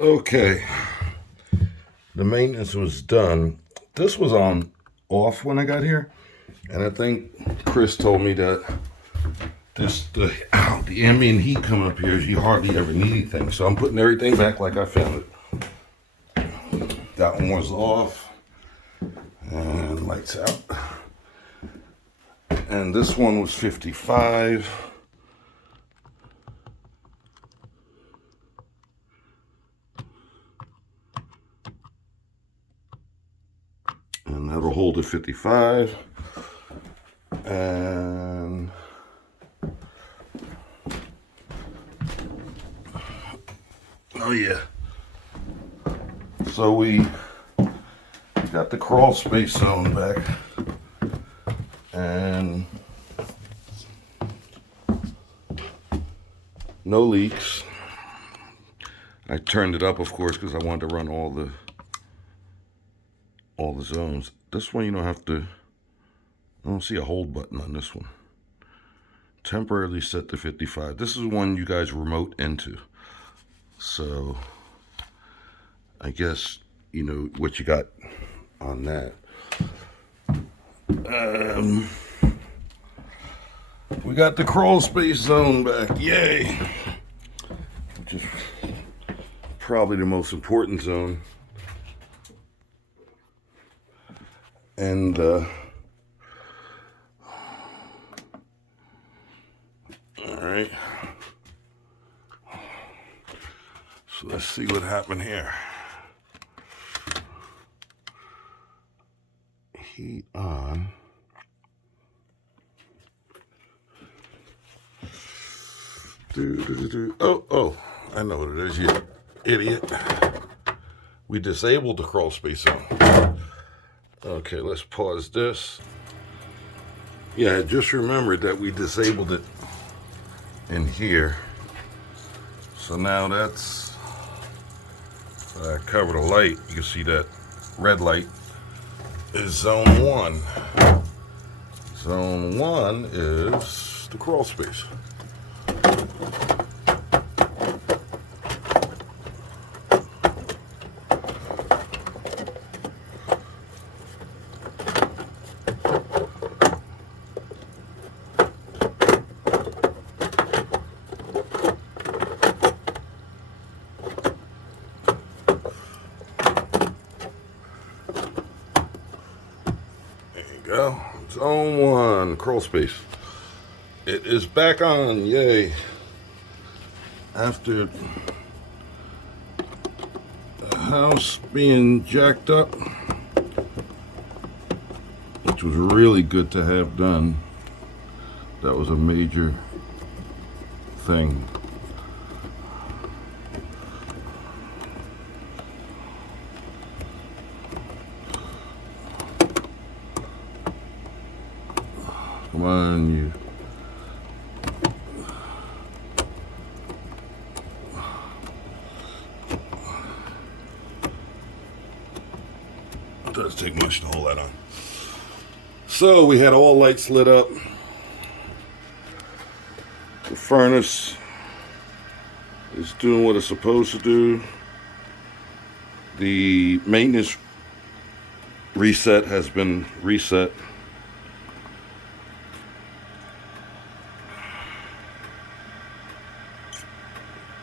Okay, the maintenance was done. This was on off when I got here, and I think Chris told me that the ambient heat coming up here, you hardly ever need anything. So I'm putting everything back like I found it. That one was off, and lights out. And this one was 55. And that'll hold at 55. And oh yeah. So we got the crawl space zone back. And no leaks. I turned it up, of course, because I wanted to run all the zones. This one you don't have to, I don't see a hold button on this one. Temporarily set to 55. This is one you guys remote into. So I guess you know what you got on that. We got the crawl space zone back. Yay! Which is probably the most important zone. And all right, so let's see what happened here. Heat on. Oh, I know what it is, you idiot. We disabled the crawl space zone. Okay, let's pause this. Yeah, I just remembered that we disabled it in here. So now that's cover the light. You can see that red light is zone 1. Zone 1 is the crawl space. Go. Zone 1, crawl space. It is back on, yay. After the house being jacked up, which was really good to have done. That was a major thing. Come on, you. It doesn't take much to hold that on. So we had all lights lit up. The furnace is doing what it's supposed to do. The maintenance reset has been reset.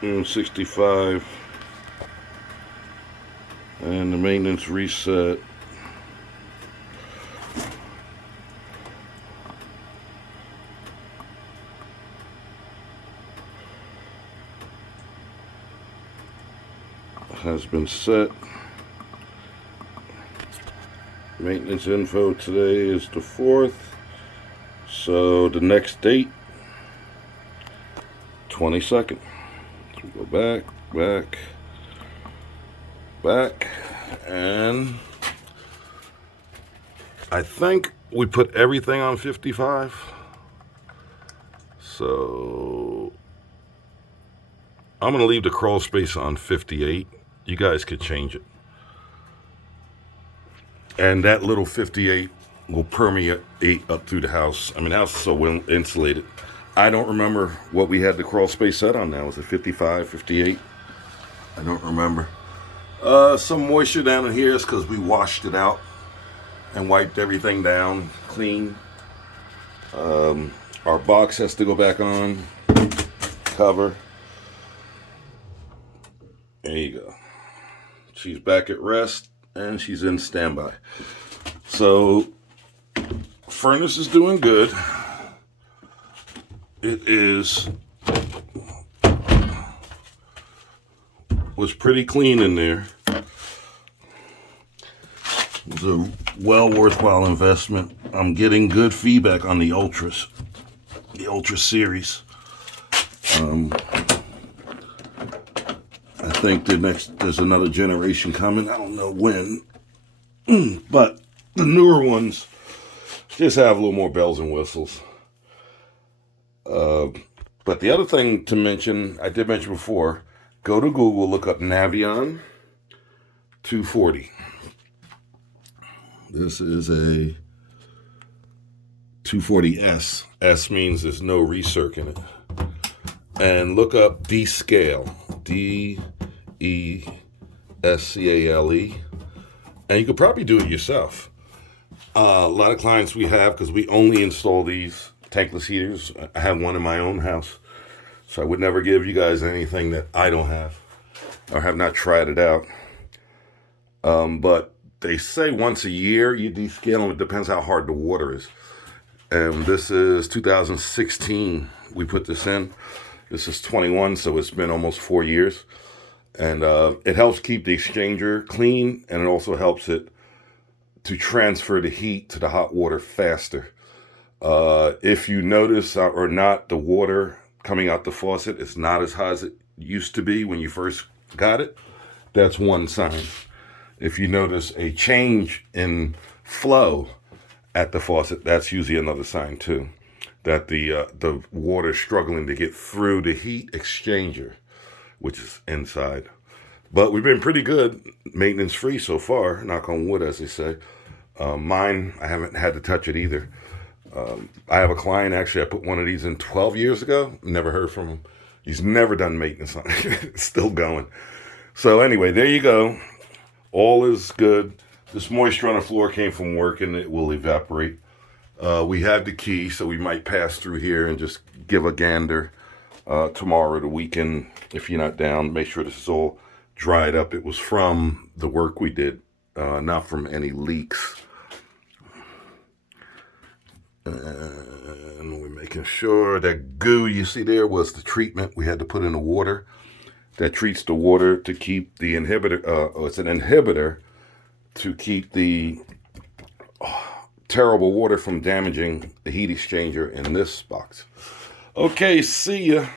And 65, and the maintenance reset. Has been set. Maintenance info today is the 4th, so the next date 22nd. Go back, and I think we put everything on 55. So I'm gonna leave the crawl space on 58. You guys could change it. And that little 58 will permeate up through the house. I mean, the house is so well insulated. I don't remember what we had the crawl space set on now. Was it 55, 58? I don't remember. Some moisture down in here is because we washed it out and wiped everything down clean. Our box has to go back on. Cover. There you go. She's back at rest and she's in standby. So furnace is doing good. It was pretty clean in there. It was a well worthwhile investment. I'm getting good feedback on the Ultras, the Ultra series. I think there's another generation coming. I don't know when, but the newer ones just have a little more bells and whistles. But the other thing to mention, I did mention before, go to Google, look up Navion 240. This is a 240S. S means there's no recirc in it. And look up Descale, D-E-S-C-A-L-E. And you could probably do it yourself. A lot of clients we have, because we only install these tankless heaters. I have one in my own house. So I would never give you guys anything that I don't have or have not tried it out. But they say once a year you descale them. It depends how hard the water is. And this is 2016 we put this in. This is 21, so it's been almost 4 years. And it helps keep the exchanger clean, and it also helps it to transfer the heat to the hot water faster. If you notice or not, the water coming out the faucet is not as hot as it used to be when you first got it. That's one sign. If you notice a change in flow at the faucet, that's usually another sign too, that the water is struggling to get through the heat exchanger, which is inside. But we've been pretty good, maintenance free so far, knock on wood, as they say. Mine, I haven't had to touch it either. I have a client, actually, I put one of these in 12 years ago. Never heard from him. He's never done maintenance on it. It's still going. So anyway, there you go. All is good. This moisture on the floor came from work, and it will evaporate. We have the key, so we might pass through here and just give a gander tomorrow or the weekend. If you're not down, make sure this is all dried up. It was from the work we did, not from any leaks. And we're making sure that goo you see there was the treatment we had to put in the water. That treats the water to keep the inhibitor, it's an inhibitor to keep the terrible water from damaging the heat exchanger in this box. Okay, see ya.